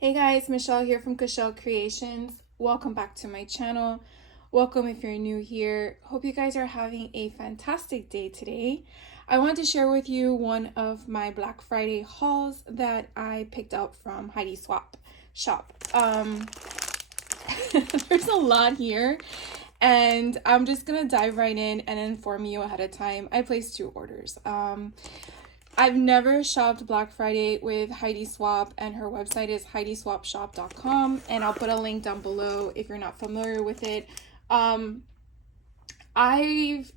Hey guys, Michelle here from Michelle Creations. Welcome back to my channel. Welcome if you're new here. Hope you guys are having a fantastic day today. I want to share with you one of my Black Friday hauls that I picked up from Heidi Swapp shop. There's a lot here and I'm just gonna dive right in and inform you ahead of time. I placed 2 orders. I've never shopped Black Friday with Heidi Swapp, and her website is heidiswappshop.com, and I'll put a link down below if you're not familiar with it.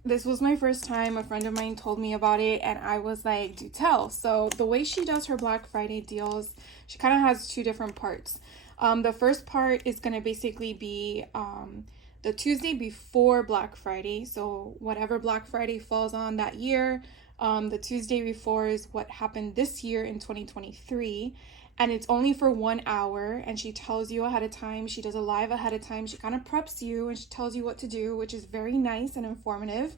This was my first time. A friend of mine told me about it, and I was like, do tell. So the way she does her Black Friday deals, she kind of has 2 different parts. The first part is going to basically be the Tuesday before Black Friday. So whatever Black Friday falls on that year, the Tuesday before is what happened this year in 2023. And it's only for 1 hour. And she tells you ahead of time. She does a live ahead of time. She kind of preps you and she tells you what to do, which is very nice and informative.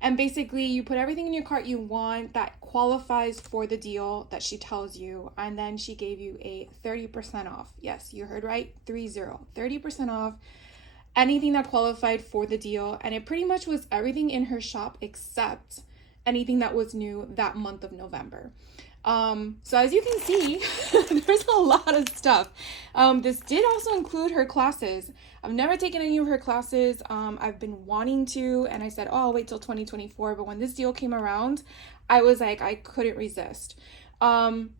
And basically, you put everything in your cart you want that qualifies for the deal that she tells you. And then she gave you a 30% off. Yes, you heard right. 30% off anything that qualified for the deal. And it pretty much was everything in her shop except anything that was new that month of November. So as you can see, there's a lot of stuff. This did also include her classes. I've never taken any of her classes. I've been wanting to, and I said, oh, I'll wait till 2024. But when this deal came around, I was like, I couldn't resist. I'm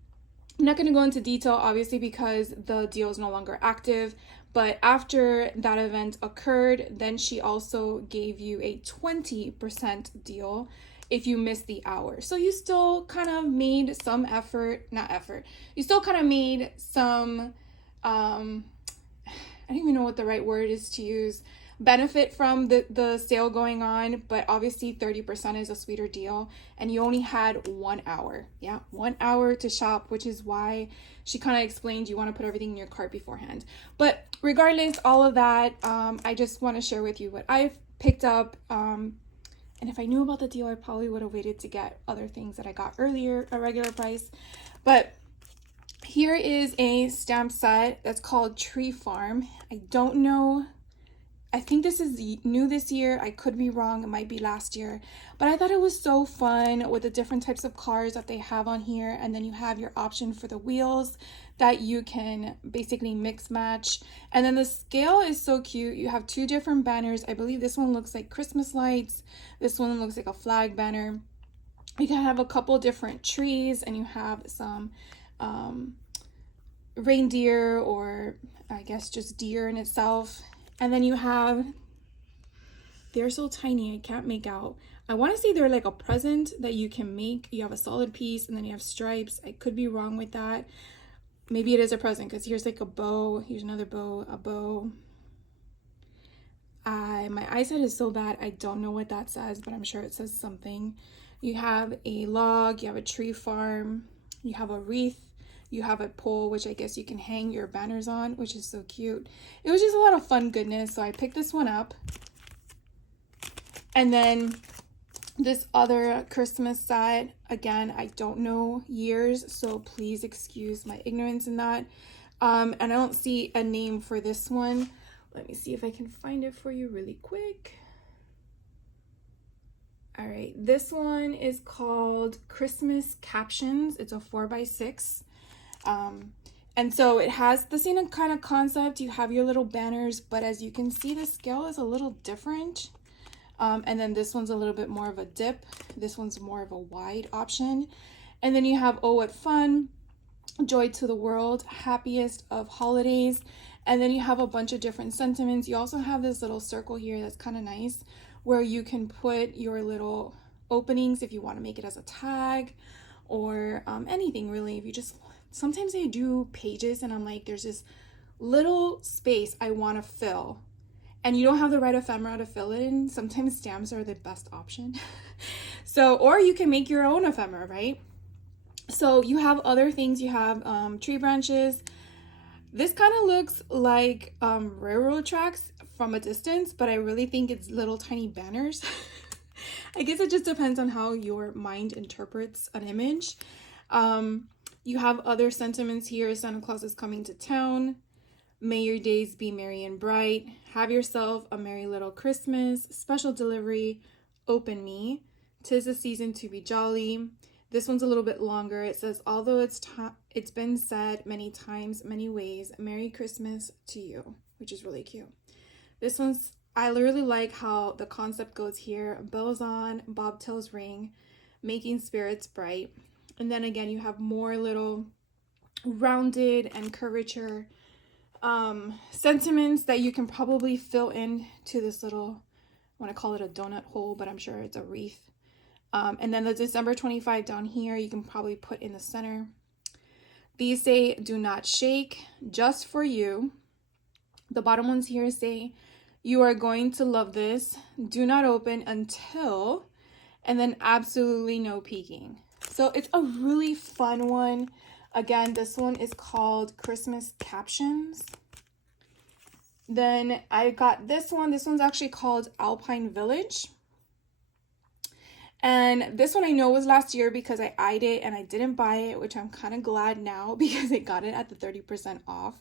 not going to go into detail, obviously, because the deal is no longer active. But after that event occurred, then she also gave you a 20% deal if you missed the hour. So you still kind of made some you still kind of made some, I don't even know what the right word is to use, benefit from the sale going on, but obviously 30% is a sweeter deal, and you only had 1 hour. Yeah, 1 hour to shop, which is why she kind of explained you want to put everything in your cart beforehand. But regardless, all of that, I just want to share with you what I've picked up. And if I knew about the deal, I probably would have waited to get other things that I got earlier at regular price. But here is a stamp set that's called Tree Farm. I don't know. I think this is new this year. I could be wrong. It might be last year. But I thought it was so fun with the different types of cars that they have on here. And then you have your option for the wheels that you can basically mix match. And then the scale is so cute. You have 2 different banners. I believe this one looks like Christmas lights. This one looks like a flag banner. You can have a couple different trees, and you have some reindeer, or I guess just deer in itself. And then you have, they're so tiny, I can't make out. I want to say they're like a present that you can make. You have a solid piece, and then you have stripes. I could be wrong with that. Maybe it is a present, because here's like a bow. Here's another bow, a bow. My eyesight is so bad, I don't know what that says, but I'm sure it says something. You have a log, you have a tree farm, you have a wreath, you have a pole, which I guess you can hang your banners on, which is so cute. It was just a lot of fun goodness, so I picked this one up. And then this other Christmas set, again, I don't know years, so please excuse my ignorance in that. And I don't see a name for this one. Let me see if I can find it for you really quick. All right, this one is called Christmas Captions. It's a 4x6. And so it has the same kind of concept. You have your little banners, but as you can see, the scale is a little different. And then this one's a little bit more of a dip. This one's more of a wide option. And then you have Oh What Fun, Joy to the World, Happiest of Holidays. And then you have a bunch of different sentiments. You also have this little circle here that's kind of nice, where you can put your little openings if you want to make it as a tag, or anything really. If you just, sometimes I do pages and I'm like, there's this little space I want to fill, and you don't have the right ephemera to fill it in. Sometimes stamps are the best option. So, or you can make your own ephemera, right? So you have other things. You have tree branches. This kind of looks like railroad tracks from a distance, but I really think it's little tiny banners. I guess it just depends on how your mind interprets an image. You have other sentiments here. Santa Claus is coming to town. May your days be merry and bright. Have yourself a merry little Christmas. Special delivery. Open me. 'Tis a season to be jolly. This one's a little bit longer. It says, although it's been said many times, many ways, Merry Christmas to you, which is really cute. This one's, I really like how the concept goes here. Bells on, bobtails ring, making spirits bright. And then again, you have more little rounded and curvature sentiments that you can probably fill in to this little, I want to call it a donut hole, but I'm sure it's a wreath. And then the December 25 down here, you can probably put in the center. These say, do not shake, just for you. The bottom ones here say, you are going to love this. Do not open until, and then absolutely no peeking. So it's a really fun one. Again, this one is called Christmas Captions. Then I got this one. This one's actually called Alpine Village. And this one I know was last year because I eyed it and I didn't buy it, which I'm kind of glad now because I got it at the 30% off.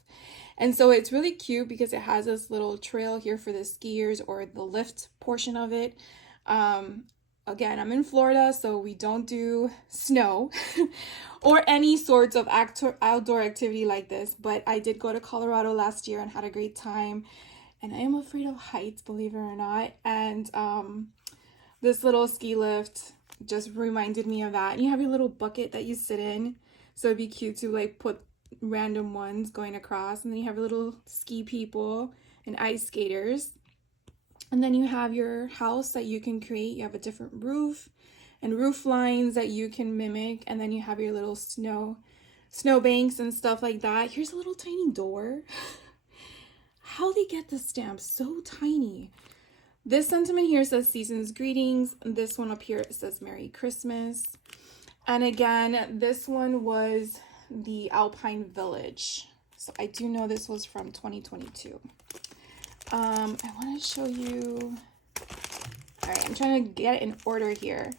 And so it's really cute because it has this little trail here for the skiers or the lift portion of it. Again, I'm in Florida, so we don't do snow or any sorts of outdoor activity like this. But I did go to Colorado last year and had a great time. And I am afraid of heights, believe it or not. And this little ski lift just reminded me of that. And you have your little bucket that you sit in. So it'd be cute to like put random ones going across. And then you have little ski people and ice skaters. And then you have your house that you can create. You have a different roof and roof lines that you can mimic. And then you have your little snow banks and stuff like that. Here's a little tiny door. How they get the stamps so tiny. This sentiment here says season's greetings. This one up here, it says Merry Christmas. And again, this one was the Alpine Village. So I do know this was from 2022. I want to show you. All right, I'm trying to get it in order here.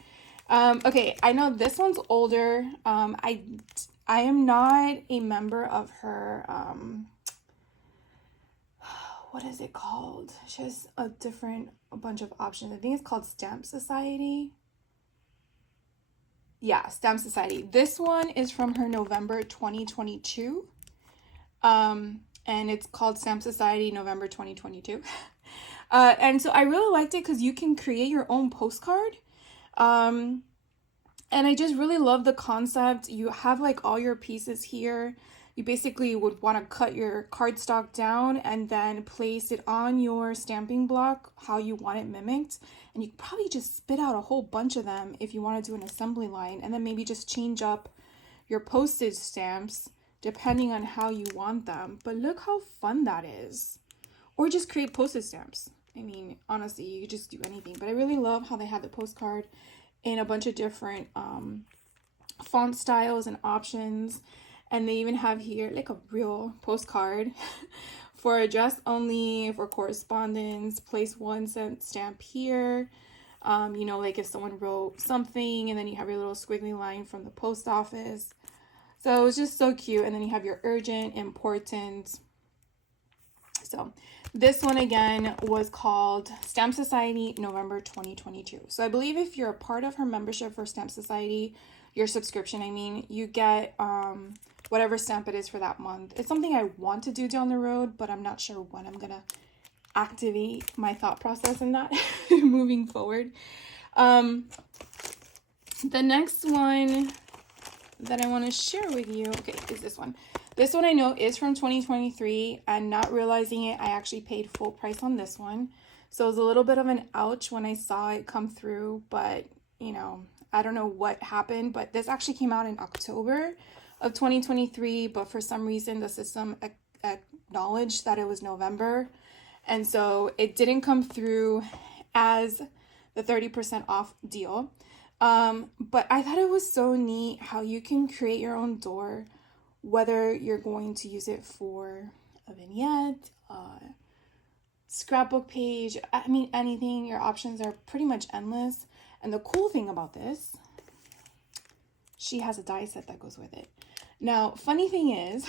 Okay, I know this one's older. I am not a member of her, what is it called? She has a bunch of options. I think it's called Stamp Society. Yeah, Stamp Society. This one is from her November 2022. And it's called Stamp Society November 2022. And so I really liked it because you can create your own postcard. And I just really love the concept. You have like all your pieces here. You basically would want to cut your cardstock down and then place it on your stamping block how you want it mimicked. And you could probably just spit out a whole bunch of them if you want to do an assembly line, and then maybe just change up your postage stamps depending on how you want them. But look how fun that is. Or just create postage stamps. I mean, honestly, you could just do anything. But I really love how they have the postcard in a bunch of different font styles and options. And they even have here like a real postcard for address only, for correspondence. Place 1 cent stamp here. You know, like if someone wrote something and then you have your little squiggly line from the post office. So it was just so cute. And then you have your urgent, important. So this one again was called Stamp Society November 2022. So I believe if you're a part of her membership for Stamp Society, your subscription, I mean, you get whatever stamp it is for that month. It's something I want to do down the road, but I'm not sure when I'm gonna activate my thought process in that moving forward. The next one that I want to share with you, okay, is this one. This one I know is from 2023, and not realizing it, I actually paid full price on this one. So it was a little bit of an ouch when I saw it come through, but you know, I don't know what happened, but this actually came out in October of 2023, but for some reason the system acknowledged that it was November, and so it didn't come through as the 30% off deal. But I thought it was so neat how you can create your own door, whether you're going to use it for a vignette, scrapbook page, I mean anything. Your options are pretty much endless. And the cool thing about this, she has a die set that goes with it. Now, funny thing is,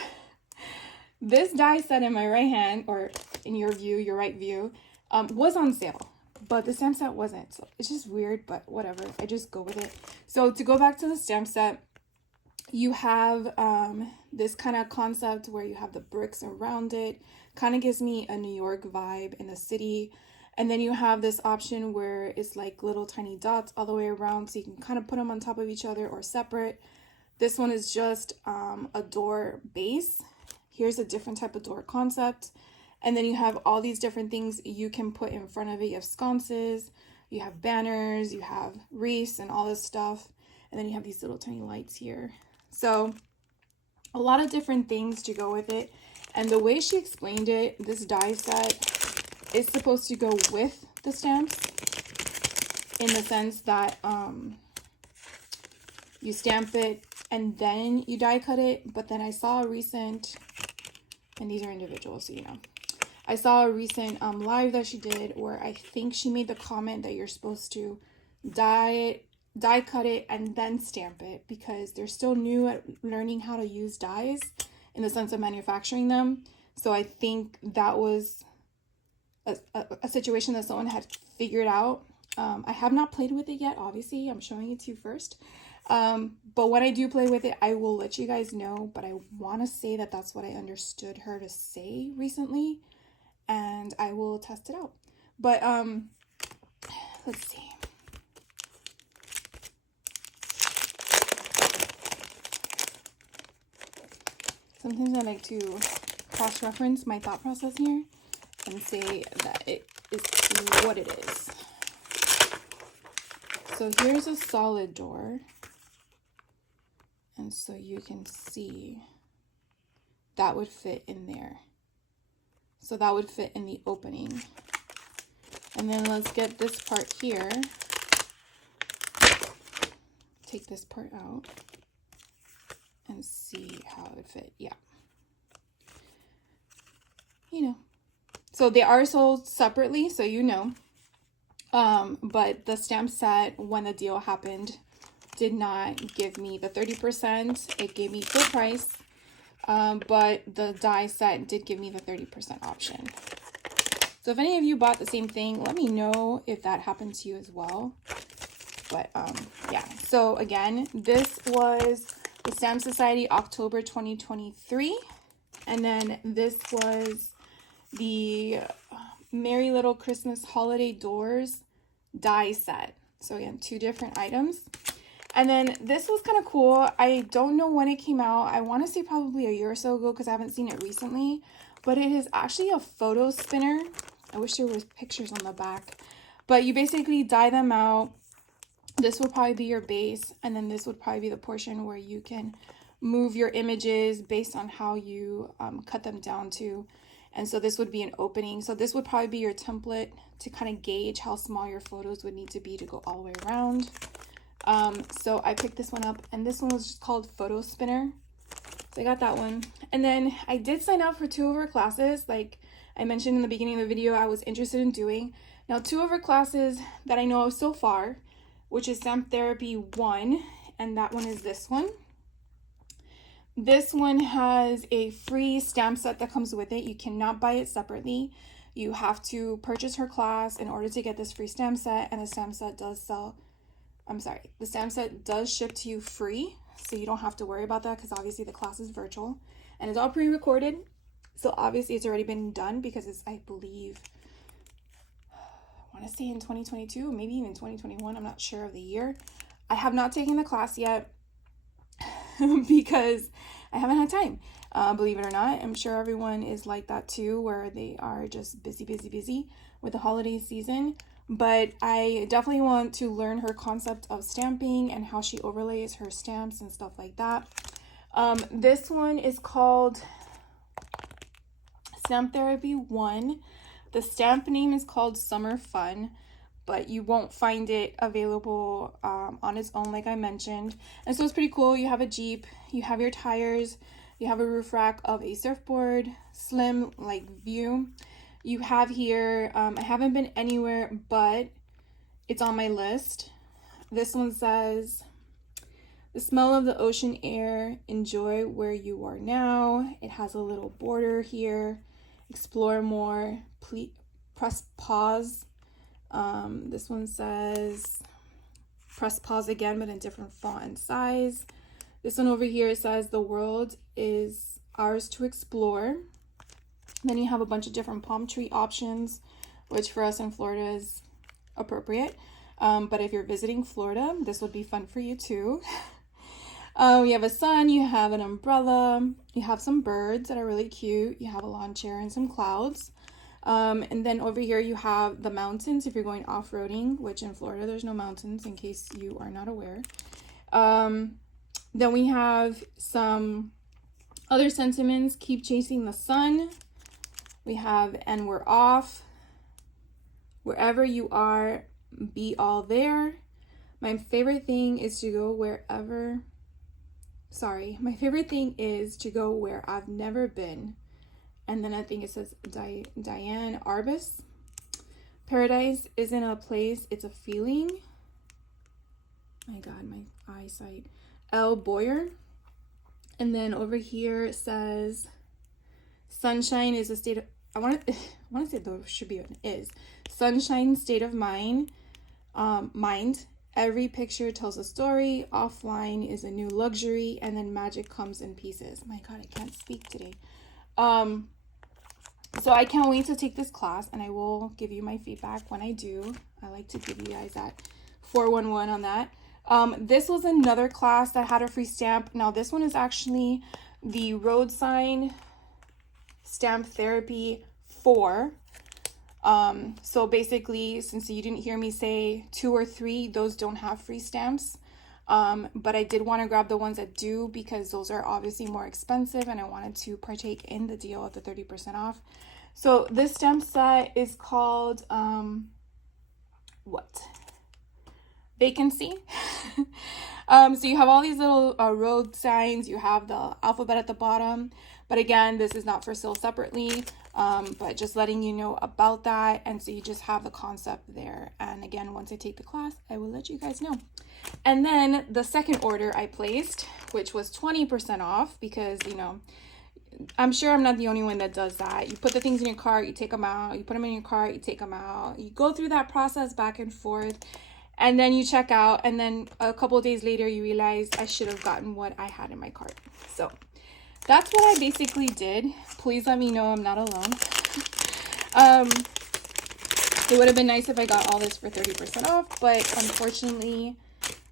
this die set in my right hand, or in your view, your right view, was on sale, but the stamp set wasn't. So it's just weird, but whatever. I just go with it. So to go back to the stamp set, you have this kind of concept where you have the bricks around it. Kind of gives me a New York vibe in the city. And then you have this option where it's like little tiny dots all the way around, so you can kind of put them on top of each other or separate. This one is just a door base. Here's a different type of door concept. And then you have all these different things you can put in front of it. You have sconces, you have banners, you have wreaths and all this stuff. And then you have these little tiny lights here. So a lot of different things to go with it. And the way she explained it, this die set is supposed to go with the stamps, in the sense that you stamp it and then you die cut it. But then I saw a recent, and these are individual, so you know, I saw a recent live that she did where I think she made the comment that you're supposed to die cut it and then stamp it, because they're still new at learning how to use dies in the sense of manufacturing them. So I think that was a situation that someone had figured out. I have not played with it yet, obviously. I'm showing it to you first. But when I do play with it, I will let you guys know. But I want to say that that's what I understood her to say recently, and I will test it out. But let's see. Sometimes I like to cross-reference my thought process here and say that it is what it is. So here's a solid door. And so you can see that would fit in there. So that would fit in the opening. And then let's get this part here. Take this part out and see how it would fit. Yeah. You know. So they are sold separately, so you know. But the stamp set, when the deal happened, did not give me the 30%. It gave me full price. But the die set did give me the 30% option. So if any of you bought the same thing, let me know if that happened to you as well. But yeah, so again, this was the Stamp Society October 2023. And then this was the Merry Little Christmas Holiday Doors die set. So again, 2 different items. And then this was kind of cool. I don't know when it came out. I want to say probably a year or so ago, because I haven't seen it recently. But it is actually a photo spinner. I wish there was pictures on the back. But you basically die them out. This would probably be your base. And then this would probably be the portion where you can move your images based on how you cut them down to. And so this would be an opening. So this would probably be your template to kind of gauge how small your photos would need to be to go all the way around. So I picked this one up, and this one was just called Photo Spinner. So I got that one. And then I did sign up for 2 of her classes. Like I mentioned in the beginning of the video, I was interested in doing. Now 2 of her classes that I know of so far, which is Stamp Therapy 1, and that one is this one. This one has a free stamp set that comes with it. You cannot buy it separately. You have to purchase her class in order to get this free stamp set, and the stamp set the stamp set does ship to you free, so you don't have to worry about that, because obviously the class is virtual and it's all pre-recorded. So obviously it's already been done, because it's, I believe, I want to say in 2022, maybe even 2021. I'm not sure of the year. I have not taken the class yet because I haven't had time. Believe it or not, I'm sure everyone is like that too, where they are just busy with the holiday season. But I definitely want to learn her concept of stamping and how she overlays her stamps and stuff like that. This one is called Stamp Therapy 1. The stamp name is called Summer Fun, but you won't find it available on its own, like I mentioned. And so it's pretty cool. You have a Jeep, you have your tires, you have a roof rack of a surfboard, slim like view. You have here, I haven't been anywhere, but it's on my list. This one says, The smell of the ocean air. Enjoy where you are now. It has a little border here. Explore more. Please press pause. This one says press pause again, but in different font and size. This one over here says the world is ours to explore. Then you have a bunch of different palm tree options, which for us in Florida is appropriate. But if you're visiting Florida, this would be fun for you too. You have a sun, you have an umbrella, you have some birds that are really cute, you have a lawn chair and some clouds. And then over here you have the mountains if you're going off-roading, which in Florida there's no mountains in case you are not aware. Then we have some other sentiments. Keep chasing the sun. We have and we're off. Wherever you are, be all there. My favorite thing is to go where I've never been. And then I think it says Diane Arbus. Paradise isn't a place, it's a feeling. My God, my eyesight. L. Boyer. And then over here it says sunshine is a state of, I want to say though should be an is. Sunshine state of mind. Every picture tells a story. Offline is a new luxury, and then magic comes in pieces. My God, I can't speak today. So I can't wait to take this class, and I will give you my feedback when I do. I like to give you guys that 411 on that. This was another class that had a free stamp. Now this one is actually the road sign stamp therapy 4. So basically, since you didn't hear me say 2 or 3, those don't have free stamps. But I did want to grab the ones that do because those are obviously more expensive and I wanted to partake in the deal at the 30% off. So this stamp set is called, Vacancy. So you have all these little road signs, you have the alphabet at the bottom, but again, this is not for sale separately, but just letting you know about that. And so you just have the concept there. And again, once I take the class, I will let you guys know. And then the second order I placed, which was 20% off because, you know, I'm sure I'm not the only one that does that. You put the things in your cart, you take them out, you put them in your cart, you take them out, you go through that process back and forth. And then you check out, and then a couple of days later, you realize I should have gotten what I had in my cart. So that's what I basically did. Please let me know I'm not alone. It would have been nice if I got all this for 30% off, but unfortunately,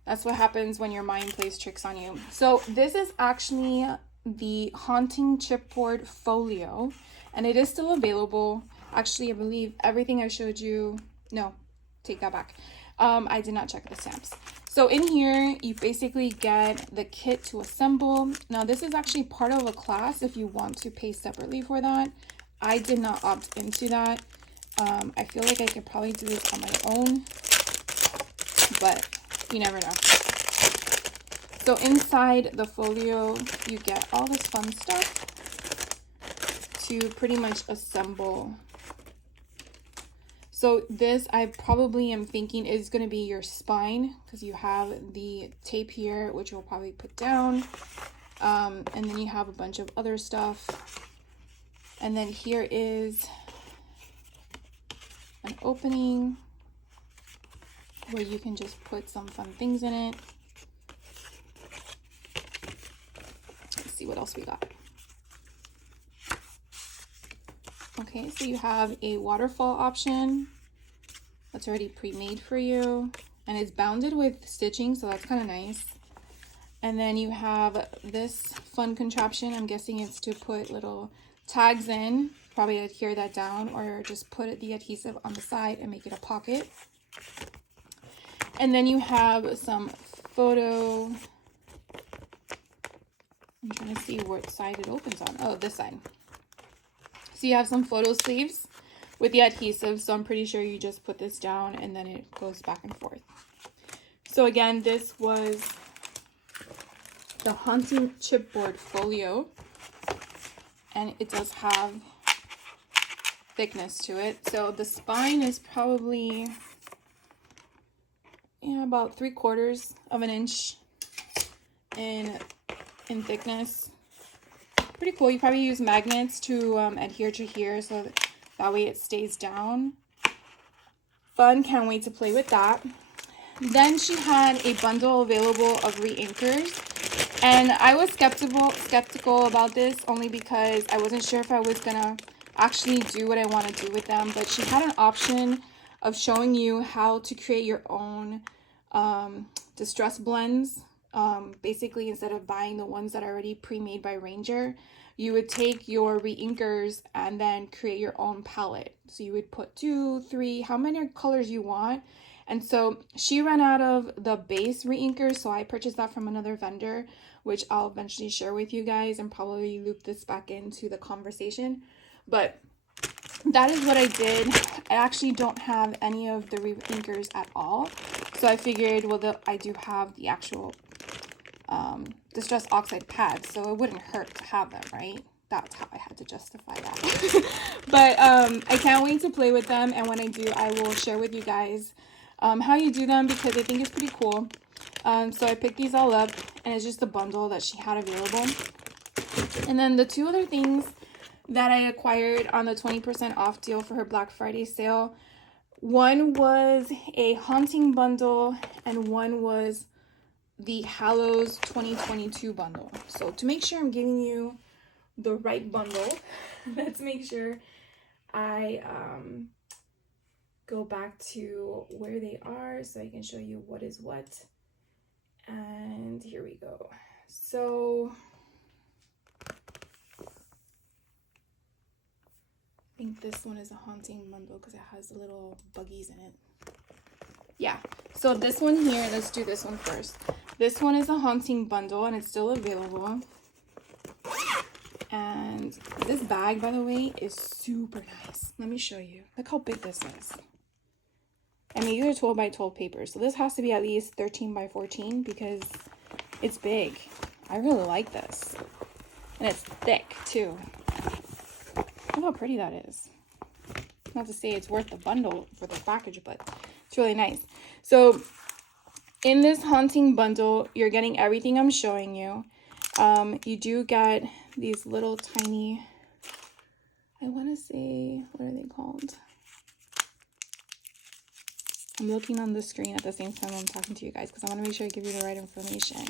that's what happens when your mind plays tricks on you. So this is actually the Haunting Chipboard Folio, and it is still available. Actually, I believe everything I showed you, no, take that back. I did not check the stamps. So in here, you basically get the kit to assemble. Now, this is actually part of a class if you want to pay separately for that. I did not opt into that. I feel like I could probably do this on my own, but you never know. So inside the folio, you get all this fun stuff to pretty much assemble. So this, I probably am thinking is going to be your spine because you have the tape here, which you'll probably put down. And then you have a bunch of other stuff. And then here is an opening where you can just put some fun things in it. Let's see what else we got. Okay, so you have a waterfall option that's already pre-made for you, and it's bounded with stitching, so that's kind of nice. And then you have this fun contraption. I'm guessing it's to put little tags in, probably adhere that down, or just put the adhesive on the side and make it a pocket. And then you have some photo. I'm trying to see what side it opens on. Oh, this side. So you have some photo sleeves with the adhesive. So I'm pretty sure you just put this down and then it goes back and forth. So again, this was the Haunting Chipboard Folio. And it does have thickness to it. So the spine is probably about 3/4 of an inch in thickness. Pretty cool. You probably use magnets to adhere to here, so that way it stays down. Fun. Can't wait to play with that. Then she had a bundle available of re-inkers, and I was skeptical about this only because I wasn't sure if I was gonna actually do what I want to do with them. But she had an option of showing you how to create your own distress blends. Basically, instead of buying the ones that are already pre-made by Ranger, you would take your re-inkers and then create your own palette. So you would put 2, 3, how many colors you want. And so she ran out of the base re-inkers, so I purchased that from another vendor, which I'll eventually share with you guys and probably loop this back into the conversation. But that is what I did. I actually don't have any of the re-inkers at all, so I figured, well, I do have the actual Distress Oxide pads, so it wouldn't hurt to have them, right? That's how I had to justify that. But I can't wait to play with them, and when I do, I will share with you guys how you do them, because I think it's pretty cool. So I picked these all up, and it's just a bundle that she had available. And then the two other things that I acquired on the 20% off deal for her Black Friday sale, one was a Haunting bundle, and one was the Hallows 2022 bundle. So to make sure I'm giving you the right bundle, let's make sure I go back to where they are so I can show you what is what. And here we go. So I think this one is a Haunting bundle because it has little buggies in it. Yeah, so this one here, let's do this one first. This one is a Haunting bundle, and it's still available. And this bag, by the way, is super nice. Let me show you. Look how big this is. I mean, these are 12 by 12 papers, so this has to be at least 13 by 14 because it's big. I really like this. And it's thick, too. Look how pretty that is. Not to say it's worth the bundle for the package, but it's really nice. So in this Haunting bundle, you're getting everything I'm showing you. You do get these little tiny, I want to say, what are they called? I'm looking on the screen at the same time I'm talking to you guys because I want to make sure I give you the right information.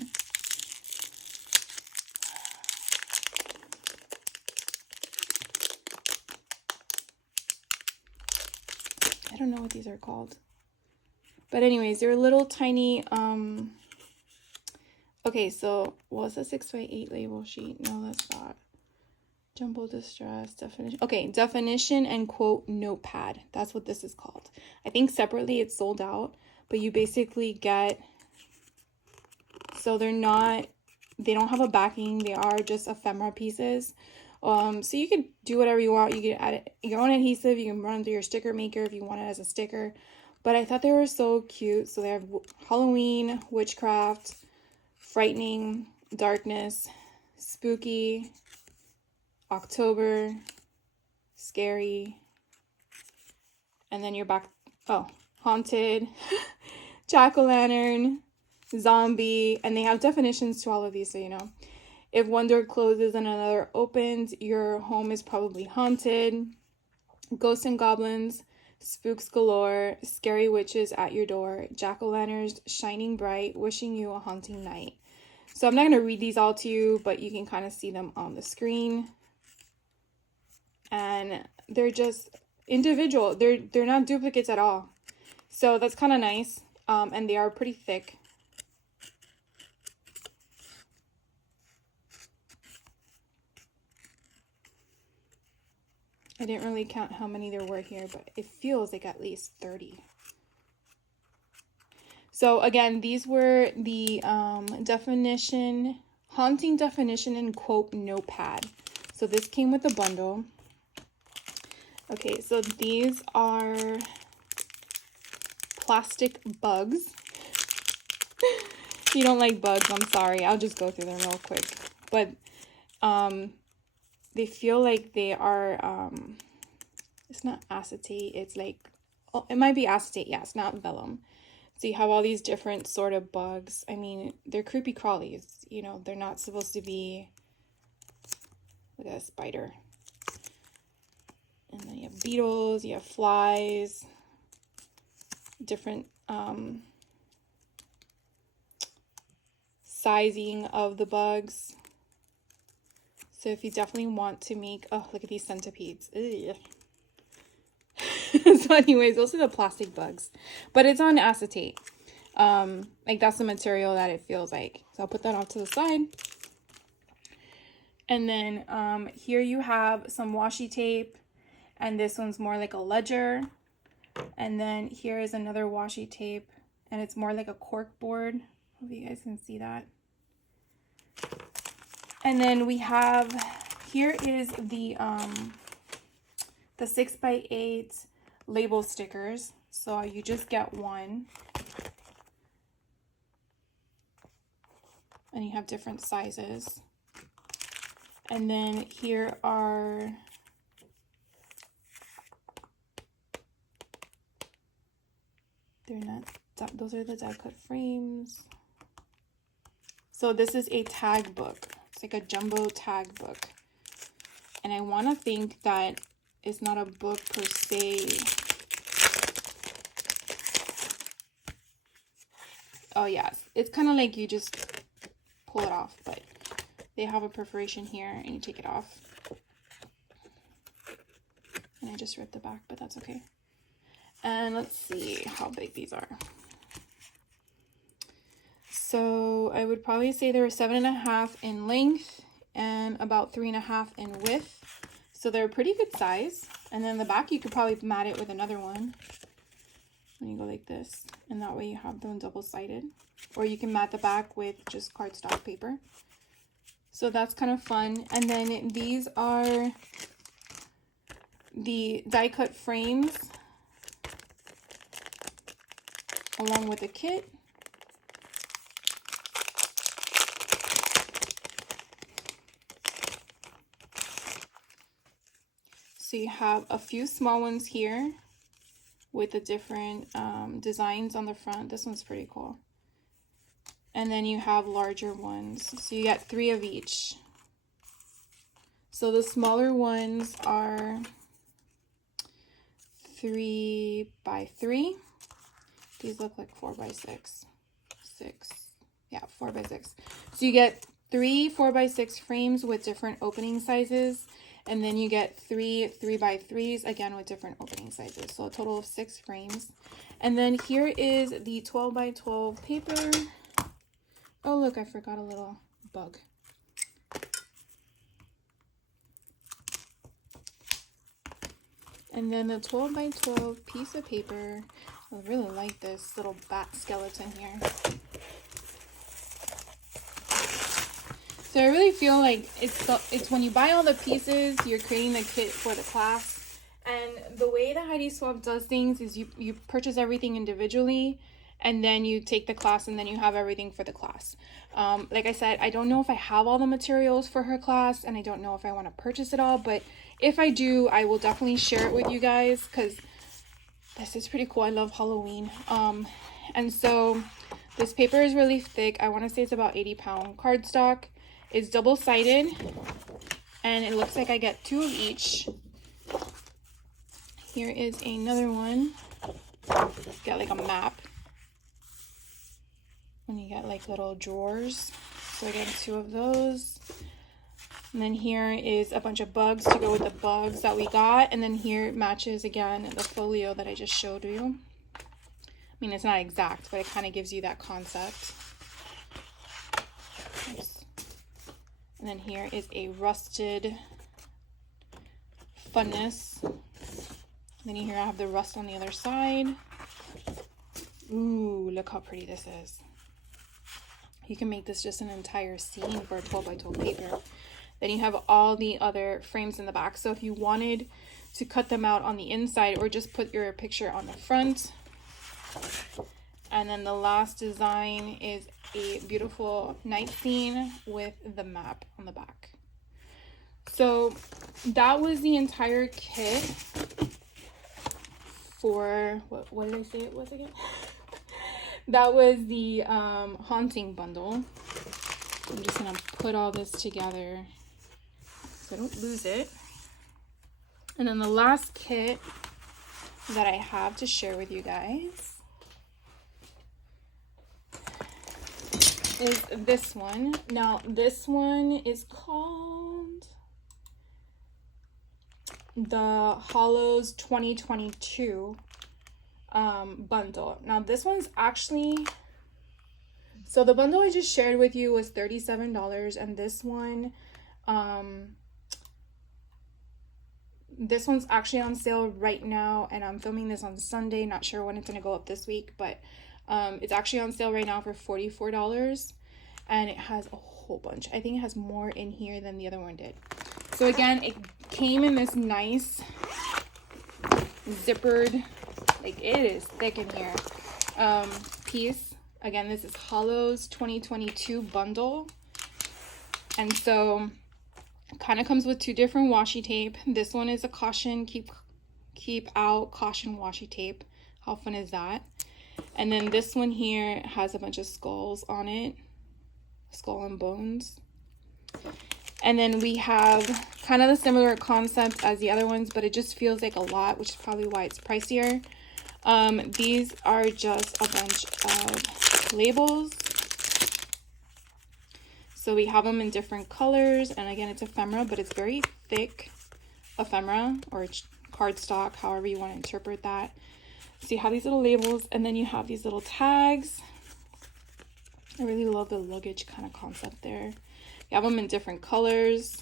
I don't know what these are called. But anyways, they're little tiny, okay, so what's a 6x8 label sheet? No, that's not. Jumbo Distress, definition. Okay, definition and quote notepad. That's what this is called. I think separately it's sold out, but you basically get, so they don't have a backing. They are just ephemera pieces. So you can do whatever you want. You can add your own adhesive. You can run through your sticker maker if you want it as a sticker. But I thought they were so cute. So they have Halloween, witchcraft, frightening, darkness, spooky, October, scary, and then you're back, haunted, jack-o'-lantern, zombie, and they have definitions to all of these, so you know. If one door closes and another opens, your home is probably haunted. Ghosts and goblins, spooks galore, scary witches at your door, jack-o'-lanterns shining bright, wishing you a haunting night. So I'm not going to read these all to you, but you can kind of see them on the screen. And they're just individual. They're not duplicates at all. So that's kind of nice. And they are pretty thick. I didn't really count how many there were here, but it feels like at least 30. So again, these were the haunting definition and quote notepad. So this came with a bundle. Okay, so these are plastic bugs. If you don't like bugs, I'm sorry. I'll just go through them real quick. But they feel like they are, it's not acetate. It's like, oh, it might be acetate. Yeah, it's not vellum. So you have all these different sort of bugs. I mean, they're creepy crawlies. you know, they're not supposed to be. Look at a spider. And then you have beetles, you have flies, different sizing of the bugs. So if you definitely want to make, oh, look at these centipedes. So anyways, those are the plastic bugs, but it's on acetate. Like that's the material that it feels like. So I'll put that off to the side. And then here you have some washi tape, and this one's more like a ledger. And then here is another washi tape, and it's more like a cork board. Hope you guys can see that. And then we have, here is the 6x8 label stickers. So you just get one. And you have different sizes. And then here are those are the die cut frames. So this is a tag book. It's like a jumbo tag book. And I want to think that it's not a book per se. Oh yes, it's kind of like you just pull it off, but they have a perforation here and you take it off. And I just ripped the back, but that's okay. And let's see how big these are. So I would probably say they're 7.5 in length and about 3.5 in width. So they're a pretty good size. And then the back, you could probably mat it with another one. When you go like this, and that way you have them double-sided. Or you can mat the back with just cardstock paper. So that's kind of fun. And then these are the die-cut frames along with the kit. So you have a few small ones here with the different designs on the front. This one's pretty cool. And then you have larger ones. So you get 3 of each. So the smaller ones are 3x3. These look like 4x6. 6. Yeah, 4x6. So you get 3 4x6 frames with different opening sizes. And then you get 3 3x3s, again with different opening sizes. So a total of 6 frames. And then here is the 12x12 paper. Oh, look, I forgot a little bug. And then the 12x12 piece of paper. I really like this little bat skeleton here. So I really feel like it's when you buy all the pieces, you're creating the kit for the class. And the way that Heidi Swapp does things is you purchase everything individually, and then you take the class, and then you have everything for the class. Like I said, I don't know if I have all the materials for her class, and I don't know if I want to purchase it all, but if I do, I will definitely share it with you guys, because this is pretty cool. I love Halloween. And so this paper is really thick. I want to say it's about 80-pound cardstock. It's double-sided, and it looks like I get 2 of each. Here is another one. Got like a map. And you get like little drawers. So I get 2 of those. And then here is a bunch of bugs to go with the bugs that we got. And then here matches again the folio that I just showed you. I mean, it's not exact, but it kind of gives you that concept. Oops. And then here is a rusted funness. And then here I have the rust on the other side. Ooh, look how pretty this is. You can make this just an entire scene for a 12x12 paper. Then you have all the other frames in the back. So if you wanted to cut them out on the inside or just put your picture on the front. And then the last design is a beautiful night scene with the map on the back. So that was the entire kit for, what did I say it was again? That was the haunting bundle. I'm just gonna put all this together so I don't lose it. And then the last kit that I have to share with you guys is this one. Now, this one is called the Hollows 2022 bundle. Now, this one's actually, so the bundle I just shared with you was $37, and this one's actually on sale right now, and I'm filming this on Sunday. Not sure when it's gonna go up this week, but it's actually on sale right now for $44, and it has a whole bunch. I think it has more in here than the other one did. So again, it came in this nice zippered, like it is thick in here, piece. Again, this is Hollows 2022 bundle, and so kind of comes with two different washi tape. This one is a caution, keep out caution washi tape. How fun is that? And then this one here has a bunch of skulls on it, skull and bones. And then we have kind of the similar concept as the other ones, but it just feels like a lot, which is probably why it's pricier. These are just a bunch of labels. So we have them in different colors, and again, it's ephemera, but it's very thick ephemera or cardstock, however you want to interpret that. So you have these little labels, and then you have these little tags. I really love the luggage kind of concept there. You have them in different colors.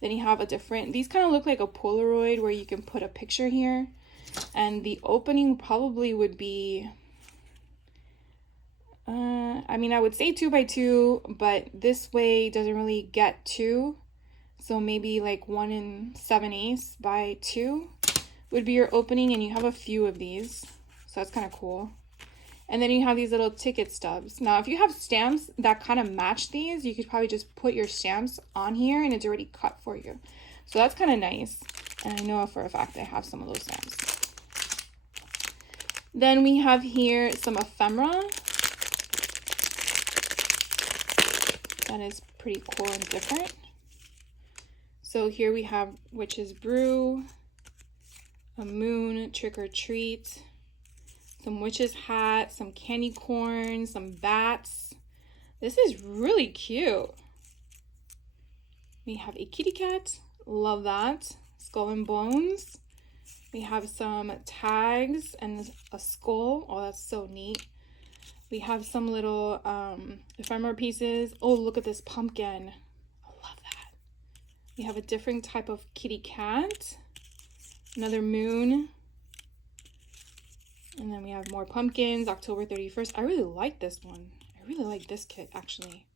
Then you have a different, these kind of look like a Polaroid where you can put a picture here. And the opening probably would be, I mean, I would say 2x2, but this way doesn't really get 2. So maybe like 1 7/8 by 2 would be your opening, and you have a few of these. So that's kind of cool. And then you have these little ticket stubs. Now, if you have stamps that kind of match these, you could probably just put your stamps on here and it's already cut for you. So that's kind of nice. And I know for a fact I have some of those stamps. Then we have here some ephemera. That is pretty cool and different. So here we have Witch's Brew, a moon, trick or treat, some witch's hat, some candy corn, some bats. This is really cute. We have a kitty cat. Love that. Skull and bones. We have some tags and a skull. Oh, that's so neat. We have some little ephemera pieces. Oh, look at this pumpkin. I love that. We have a different type of kitty cat. Another moon. And then we have more pumpkins, October 31st. I really like this one. I really like this kit, actually.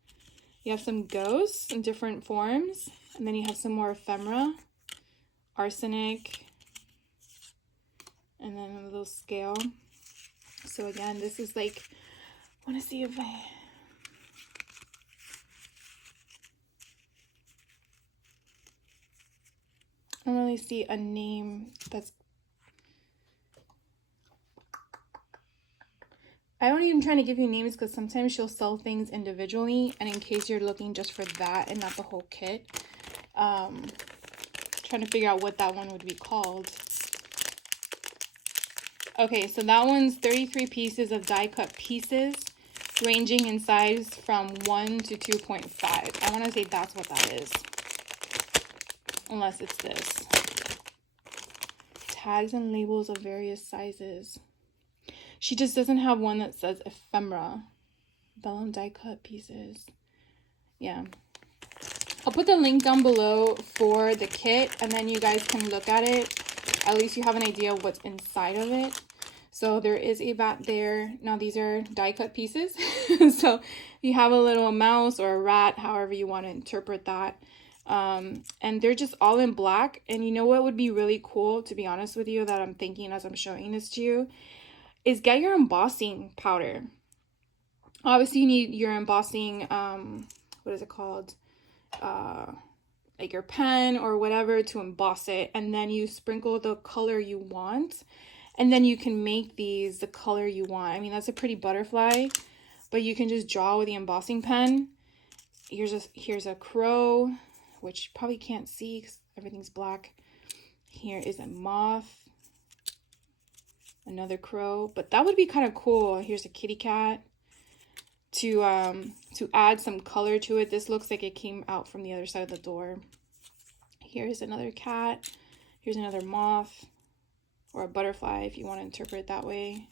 You have some ghosts in different forms. And then you have some more ephemera, arsenic, and then a little scale. So again, this is like, I want to see if I don't really see a name that's, I don't even try to give you names because sometimes she'll sell things individually, and in case you're looking just for that and not the whole kit, trying to figure out what that one would be called. Okay, so that one's 33 pieces of die cut pieces, ranging in size from 1 to 2.5. I want to say that's what that is, unless it's this. Tags and labels of various sizes. She just doesn't have one that says ephemera. Vellum die cut pieces. Yeah. I'll put the link down below for the kit, and then you guys can look at it. At least you have an idea of what's inside of it. So there is a bat there. Now these are die cut pieces. So you have a little mouse or a rat, however you want to interpret that. And they're just all in black. And you know what would be really cool, to be honest with you, that I'm thinking as I'm showing this to you, is get your embossing powder. Obviously you need your embossing, what is it called? Like your pen or whatever to emboss it, and then you sprinkle the color you want, and then you can make these the color you want. I mean, that's a pretty butterfly, but you can just draw with the embossing pen. Here's a crow, which you probably can't see because everything's black. Here is a moth, another crow, but that would be kind of cool. Here's a kitty cat to add some color to it. This looks like it came out from the other side of the door. Here's another cat. Here's another moth, or a butterfly if you want to interpret it that way.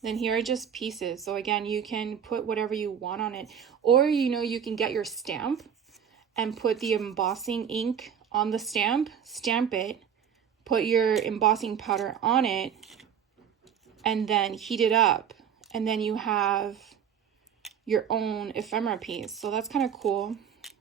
Then here are just pieces. So again, you can put whatever you want on it, or you can get your stamp and put the embossing ink on the stamp, stamp it, put your embossing powder on it, and then heat it up, and then you have your own ephemera piece. So that's kind of cool.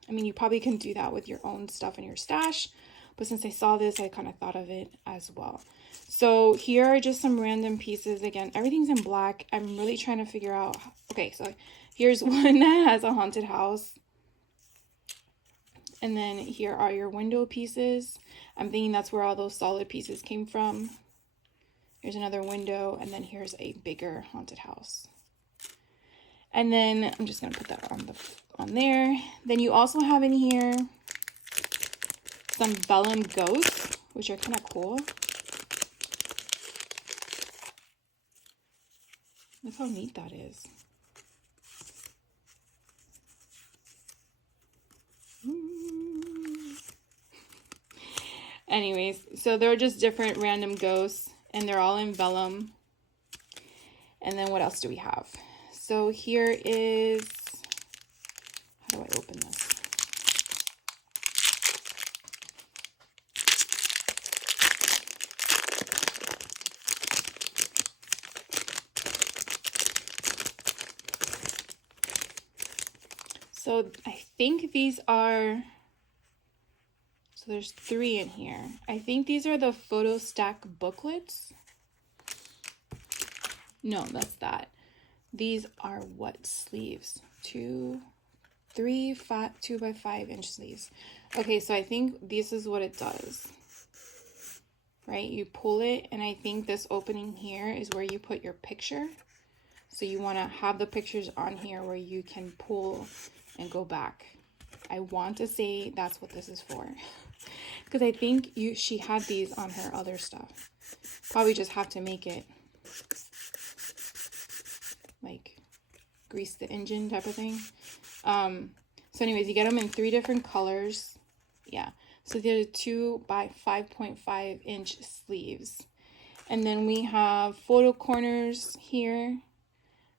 I mean, you probably can do that with your own stuff in your stash, but since I saw this, I kind of thought of it as well. So here are just some random pieces. Again, everything's in black. I'm really trying to figure out. Okay, so here's one that has a haunted house. And then here are your window pieces. I'm thinking that's where all those solid pieces came from. Here's another window, and then here's a bigger haunted house. And then I'm just gonna put that on there. Then you also have in here some vellum ghosts, which are kind of cool. Look how neat that is. Anyways, so they're just different random ghosts, and they're all in vellum. And then what else do we have? So here is, how do I open this? So I think these are, so there's 3 in here. I think these are the photo stack booklets. No, that's that. These are what sleeves? 2 by 5 inch sleeves. Okay, so I think this is what it does. Right? You pull it, and I think this opening here is where you put your picture. So you want to have the pictures on here where you can pull and go back. I want to say that's what this is for. Because I think she had these on her other stuff. Probably just have to make it like grease the engine type of thing. So anyways, you get them in 3 different colors. Yeah. So they're 2 by 5.5 inch sleeves. And then we have photo corners here.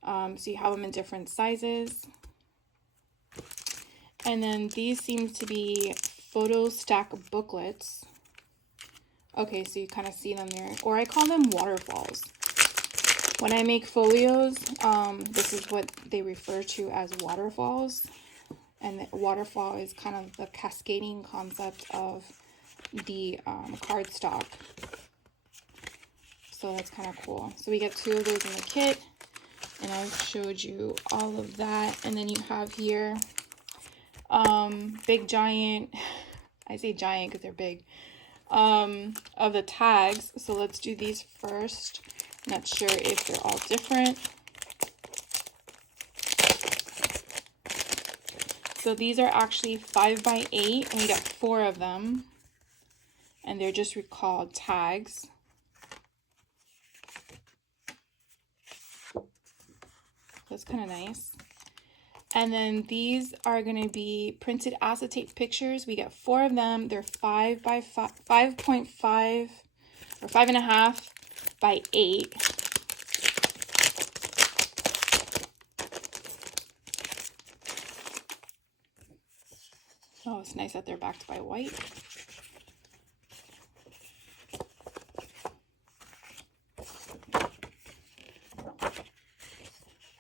So you have them in different sizes. And then these seem to be photo stack booklets. Okay, so you kind of see them there. Or I call them waterfalls. When I make folios, this is what they refer to as waterfalls. And the waterfall is kind of the cascading concept of the cardstock. So that's kind of cool. So we get 2 of those in the kit. And I showed you all of that. And then you have here big giant, I say giant because they're big, of the tags. So let's do these first. Not sure if they're all different. So these are actually 5 by 8, and we got 4 of them. And they're just called tags. That's kind of nice. And then these are going to be printed acetate pictures. We get 4 of them. They're 5 by 5.5 or 5.5 by 8. Oh, it's nice that they're backed by white.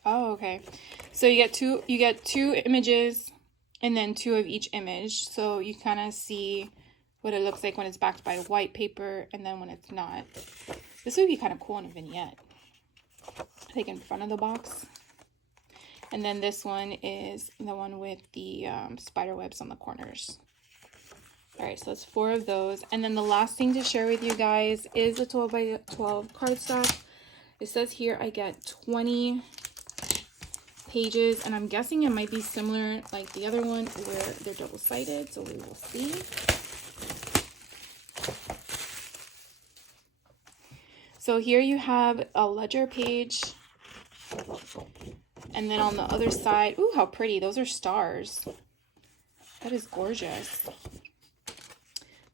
Oh, okay. So you get two images and then 2 of each image. So you kind of see what it looks like when it's backed by white paper and then when it's not. This would be kind of cool in a vignette. Like in front of the box. And then this one is the one with the spider webs on the corners. All right, so that's 4 of those. And then the last thing to share with you guys is a 12 by 12 cardstock. It says here I get 20 pages, and I'm guessing it might be similar like the other one where they're double-sided, so we will see. So here you have a ledger page, and then on the other side, ooh, how pretty, those are stars. That is gorgeous.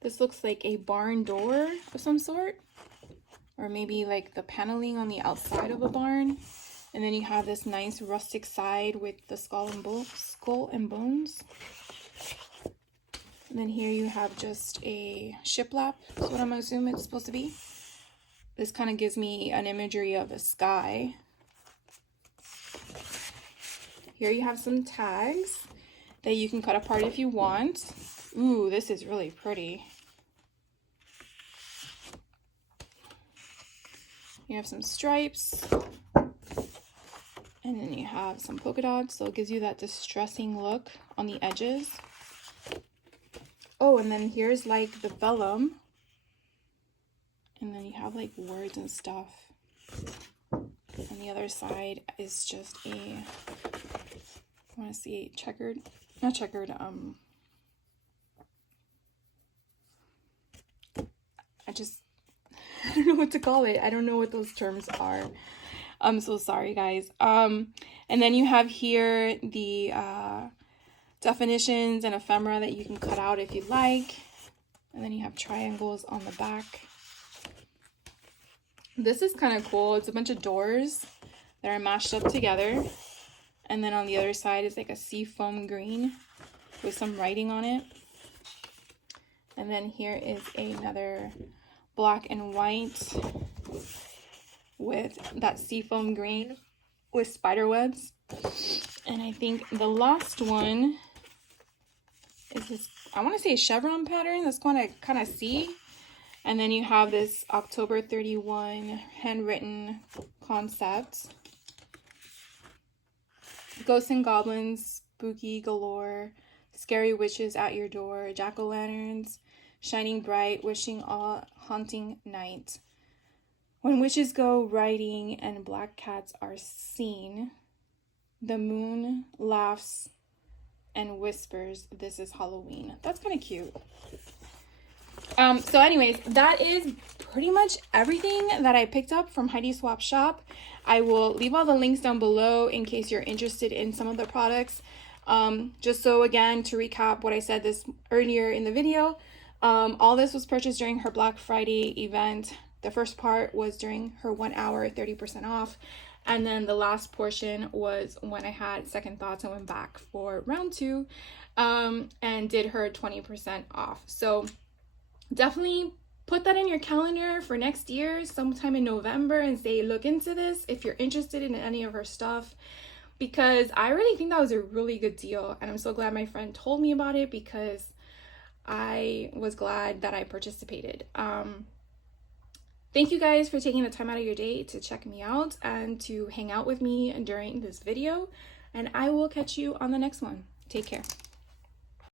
This looks like a barn door of some sort, or maybe like the paneling on the outside of a barn. And then you have this nice rustic side with the skull and bones. And then here you have just a shiplap, is what I'm assuming it's supposed to be. This kind of gives me an imagery of the sky. Here you have some tags that you can cut apart if you want. Ooh, this is really pretty. You have some stripes. And then you have some polka dots, so it gives you that distressing look on the edges. Oh, and then here's like the vellum. And then you have like words and stuff. And the other side is just a, I want to see checkered, not checkered, I don't know what to call it. I don't know what those terms are. I'm so sorry, guys. And then you have here the definitions and ephemera that you can cut out if you like. And then you have triangles on the back. This is kind of cool. It's a bunch of doors that are mashed up together. And then on the other side is like a seafoam green with some writing on it. And then here is another black and white with that seafoam green with spider webs. And I think the last one is this, I want to say a chevron pattern. That's kind of see. And then you have this October 31 handwritten concept. Ghosts and goblins, spooky galore, scary witches at your door, jack-o'-lanterns, shining bright, wishing all haunting night. When witches go riding and black cats are seen, the moon laughs and whispers, this is Halloween. That's kind of cute. So anyways, that is pretty much everything that I picked up from Heidi Swapp shop. I will leave all the links down below in case you're interested in some of the products. Just so again, to recap what I said this earlier in the video, all this was purchased during her Black Friday event. The first part was during her 1 hour 30% off, and then the last portion was when I had second thoughts and went back for round 2 and did her 20% off. So definitely put that in your calendar for next year, sometime in November, and say look into this if you're interested in any of her stuff, because I really think that was a really good deal, and I'm so glad my friend told me about it because I was glad that I participated. Thank you guys for taking the time out of your day to check me out and to hang out with me during this video, and I will catch you on the next one. Take care.